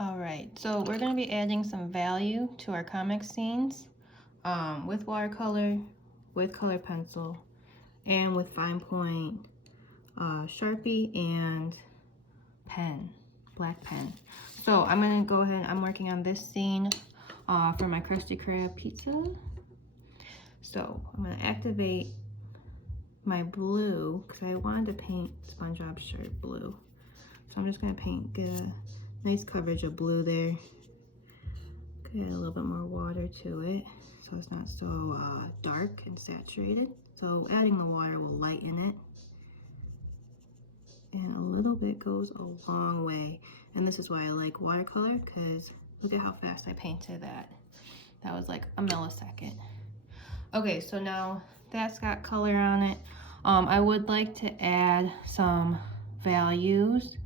All right, so we're going to be adding some value to our comic scenes with watercolor, with color pencil, and with fine point Sharpie and pen, black pen. So I'm going to go ahead, I'm working on this scene for my Krusty Krab pizza. So I'm going to activate my blue because I wanted to paint SpongeBob's shirt blue. So I'm just going to get a nice coverage of blue there. Add a little bit more water to it so it's not so dark and saturated. So adding the water will lighten it. And a little bit goes a long way. And this is why I like watercolor, because look at how fast I painted that. That was like a millisecond. Okay, so now that's got color on it. I would like to add some values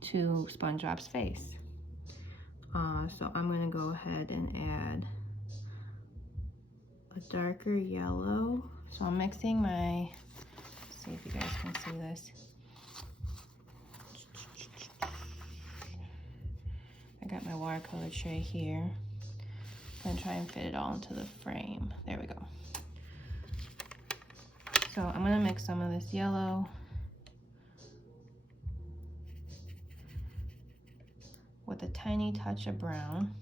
to SpongeBob's face. So I'm going to go ahead and add a darker yellow. So I'm mixing my, let's see if you guys can see this. I got my watercolor tray here. I'm gonna try and fit it all into the frame. There we go. So I'm gonna mix some of this yellow with a tiny touch of brown.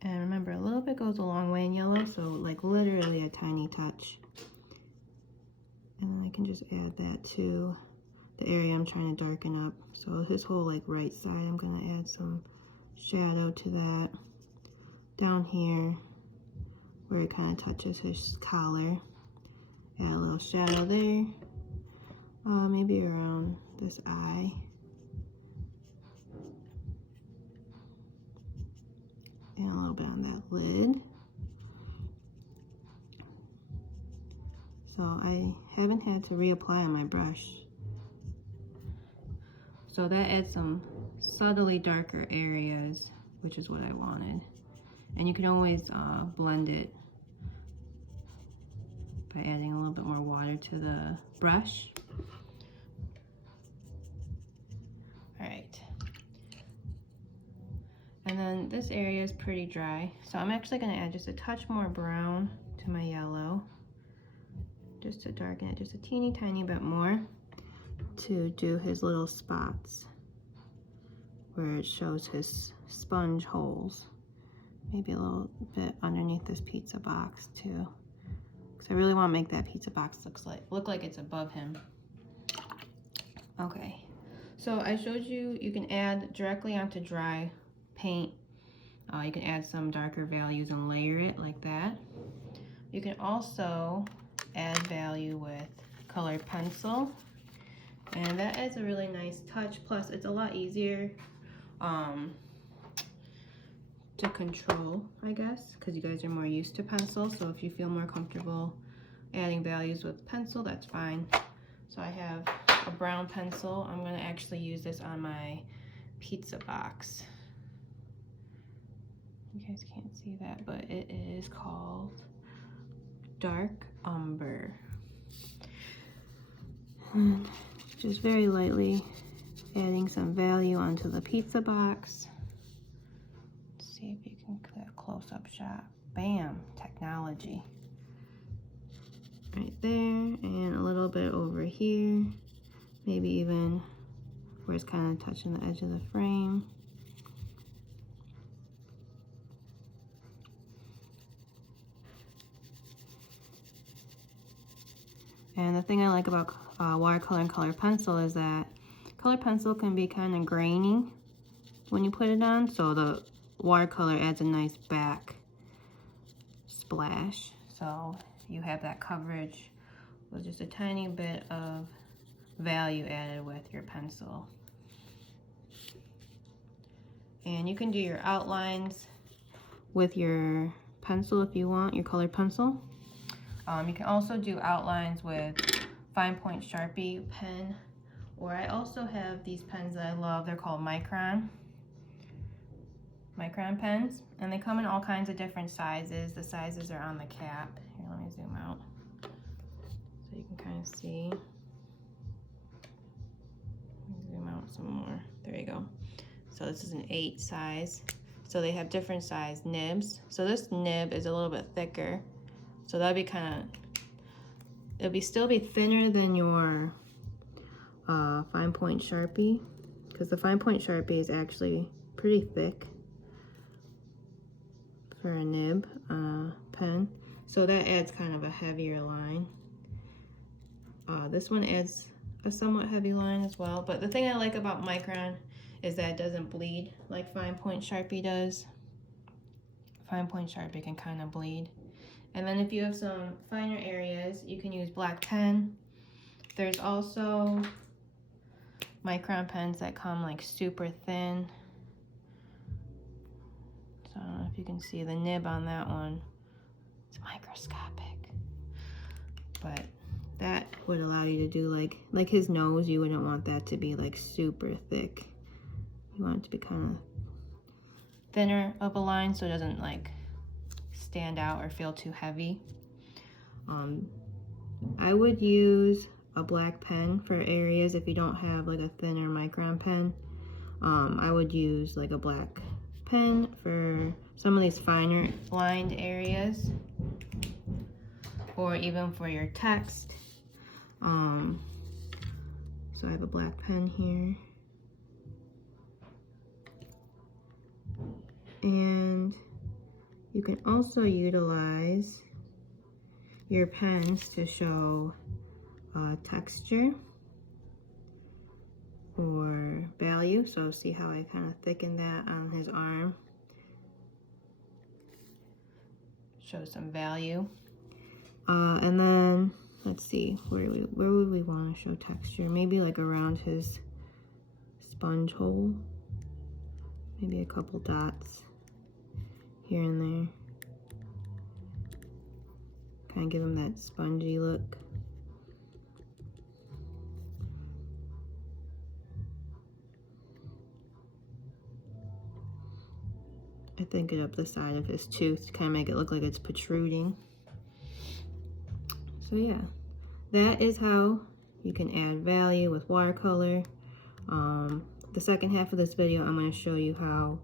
And remember, a little bit goes a long way in yellow, so like literally a tiny touch. And then I can just add that to the area I'm trying to darken up. So his whole like right side, I'm gonna add some shadow to that. Down here, where it kind of touches his collar, add a little shadow there. Maybe around this eye. And a little bit on that lid. So I haven't had to reapply on my brush. So that adds some subtly darker areas, which is what I wanted. And you can always blend it by adding a little bit more water to the brush. All right. And then this area is pretty dry. So I'm actually gonna add just a touch more brown to my yellow, just to darken it just a teeny tiny bit more to do his little spots where it shows his sponge holes. Maybe a little bit underneath this pizza box too, because I really want to make that pizza box look like it's above him. Okay, so I showed you can add directly onto dry paint. You can add some darker values and layer it like that. You can also add value with colored pencil, and that adds a really nice touch. Plus it's a lot easier to control, I guess, because you guys are more used to pencil. So if you feel more comfortable adding values with pencil, that's fine. So I have a brown pencil. I'm going to actually use this on my pizza box. You guys can't see that, but it is called Dark Umber. And just very lightly adding some value onto the pizza box. See if you can get a close-up shot. Bam, technology. Right there, and a little bit over here. Maybe even where it's kind of touching the edge of the frame. And the thing I like about watercolor and color pencil is that color pencil can be kind of grainy when you put it on, so the watercolor adds a nice back splash. So you have that coverage with just a tiny bit of value added with your pencil. And you can do your outlines with your pencil if you want, your colored pencil. You can also do outlines with fine point Sharpie pen, or I also have these pens that I love. They're called Micron pens, and they come in all kinds of different sizes. The sizes are on the cap. Here, let me zoom out so you can kind of see. So this is an 8 size. So they have different size nibs. So this nib is a little bit thicker. So that'd be kind of, still be thinner than your fine point Sharpie, because the fine point Sharpie is actually pretty thick for a nib pen. So that adds kind of a heavier line. This one adds a somewhat heavy line as well, but the thing I like about Micron is that it doesn't bleed like fine point Sharpie does. Fine point Sharpie can kind of bleed. And then if you have some finer areas, you can use black pen. There's also Micron pens that come like super thin. So I don't know if you can see the nib on that one. It's microscopic. But that would allow you to do like his nose, you wouldn't want that to be like super thick. You want it to be kind of thinner of a line so it doesn't like stand out or feel too heavy. I would use a black pen for areas if you don't have like a thinner Micron pen. I would use like a black pen for some of these finer lined areas, or even for your text. So I have a black pen here. And you can also utilize your pens to show texture or value. So see how I kind of thickened that on his arm. Show some value. And then let's see, where would we want to show texture? Maybe like around his sponge hole. Maybe a couple dots here and there. Kind of give him that spongy look. I think it up the side of his tooth to kind of make it look like it's protruding. So yeah, that is how you can add value with watercolor. The second half of this video, I'm going to show you how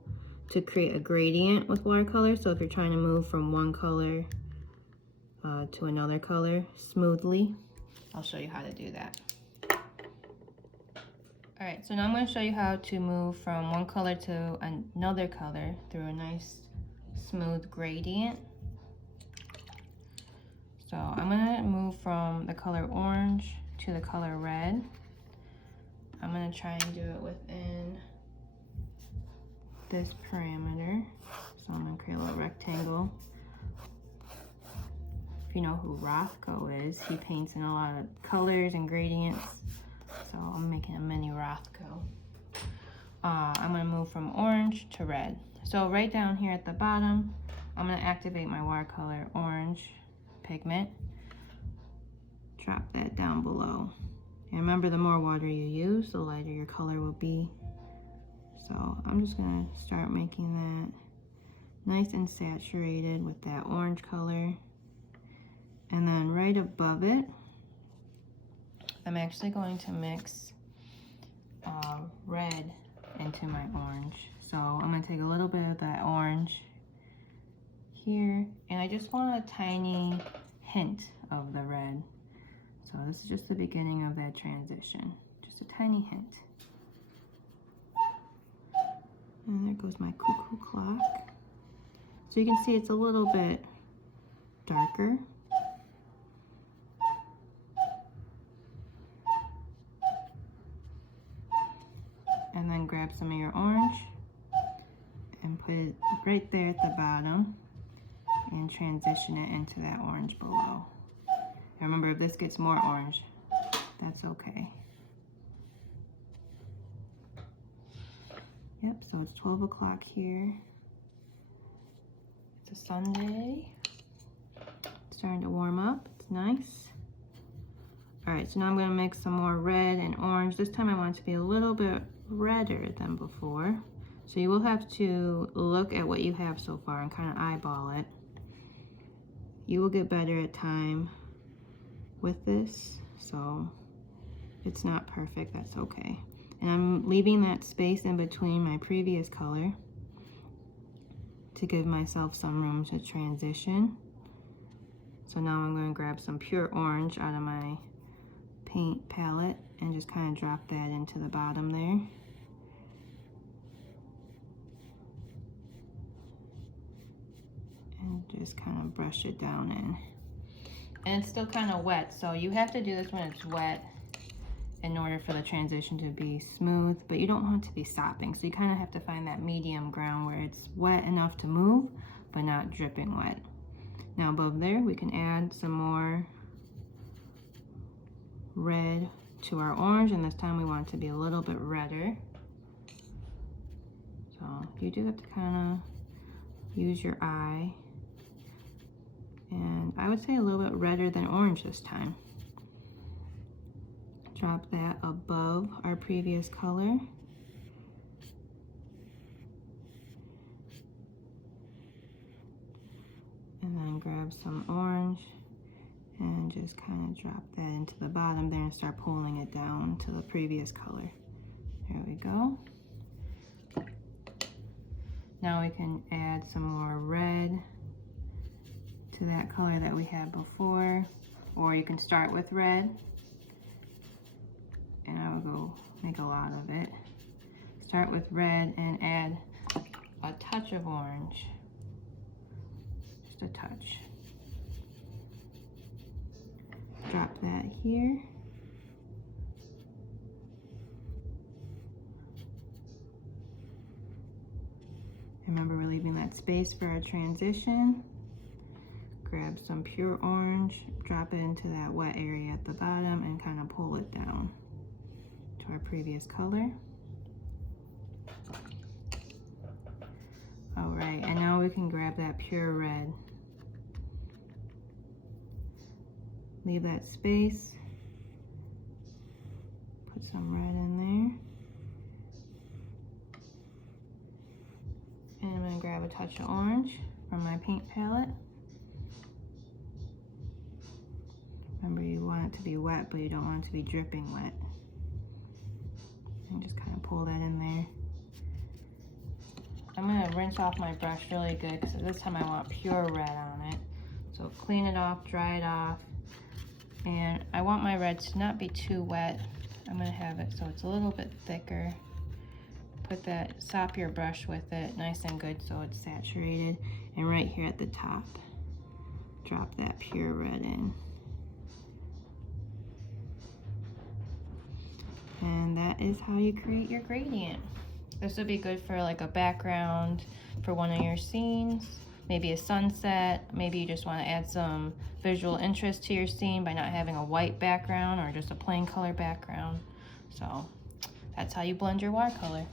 to create a gradient with watercolor. So if you're trying to move from one color to another color smoothly, I'll show you how to do that. All right, so now I'm going to show you how to move from one color to another color through a nice smooth gradient. So I'm going to move from the color orange to the color red. I'm going to try and do it within this parameter. So I'm going to create a little rectangle. If you know who Rothko is, he paints in a lot of colors and gradients. So I'm making a mini Rothko. I'm going to move from orange to red. So right down here at the bottom, I'm going to activate my watercolor orange pigment. Drop that down below. And remember, the more water you use, the lighter your color will be. So I'm just going to start making that nice and saturated with that orange color. And then right above it, I'm actually going to mix red into my orange. So I'm going to take a little bit of that orange here, and I just want a tiny hint of the red. So this is just the beginning of that transition, just a tiny hint. And there goes my cuckoo clock. So you can see it's a little bit darker. And then grab some of your orange and put it right there at the bottom and transition it into that orange below. And remember, if this gets more orange, that's okay. Yep, so it's 12 o'clock here. It's a Sunday. It's starting to warm up, it's nice. All right, so now I'm gonna mix some more red and orange. This time I want it to be a little bit redder than before. So you will have to look at what you have so far and kind of eyeball it. You will get better at time with this, so it's not perfect, that's okay. And I'm leaving that space in between my previous color to give myself some room to transition. So now I'm going to grab some pure orange out of my paint palette and just kind of drop that into the bottom there. And just kind of brush it down in. And it's still kind of wet, so you have to do this when it's wet in order for the transition to be smooth, but you don't want it to be sopping. So you kind of have to find that medium ground where it's wet enough to move, but not dripping wet. Now above there, we can add some more red to our orange, and this time we want it to be a little bit redder. So you do have to kind of use your eye. And I would say a little bit redder than orange this time. Drop that above our previous color. And then grab some orange and just kind of drop that into the bottom there and start pulling it down to the previous color. There we go. Now we can add some more red to that color that we had before, or you can start with red, and I will go make a lot of it. Start with red and add a touch of orange, just a touch. Drop that here. Remember, we're leaving that space for our transition. Grab some pure orange, drop it into that wet area at the bottom, and kind of pull it down to our previous color. All right, and now we can grab that pure red. Leave that space. Put some red in there. And I'm gonna grab a touch of orange from my paint palette. Remember, you want it to be wet, but you don't want it to be dripping wet. And just kind of pull that in there. I'm gonna rinse off my brush really good because this time I want pure red on it. So clean it off, dry it off. And I want my red to not be too wet. I'm gonna have it so it's a little bit thicker. Put that, sop your brush with it nice and good so it's saturated. And right here at the top, drop that pure red in. And that is how you create your gradient. This would be good for like a background for one of your scenes, maybe a sunset. Maybe you just want to add some visual interest to your scene by not having a white background or just a plain color background. So that's how you blend your watercolor.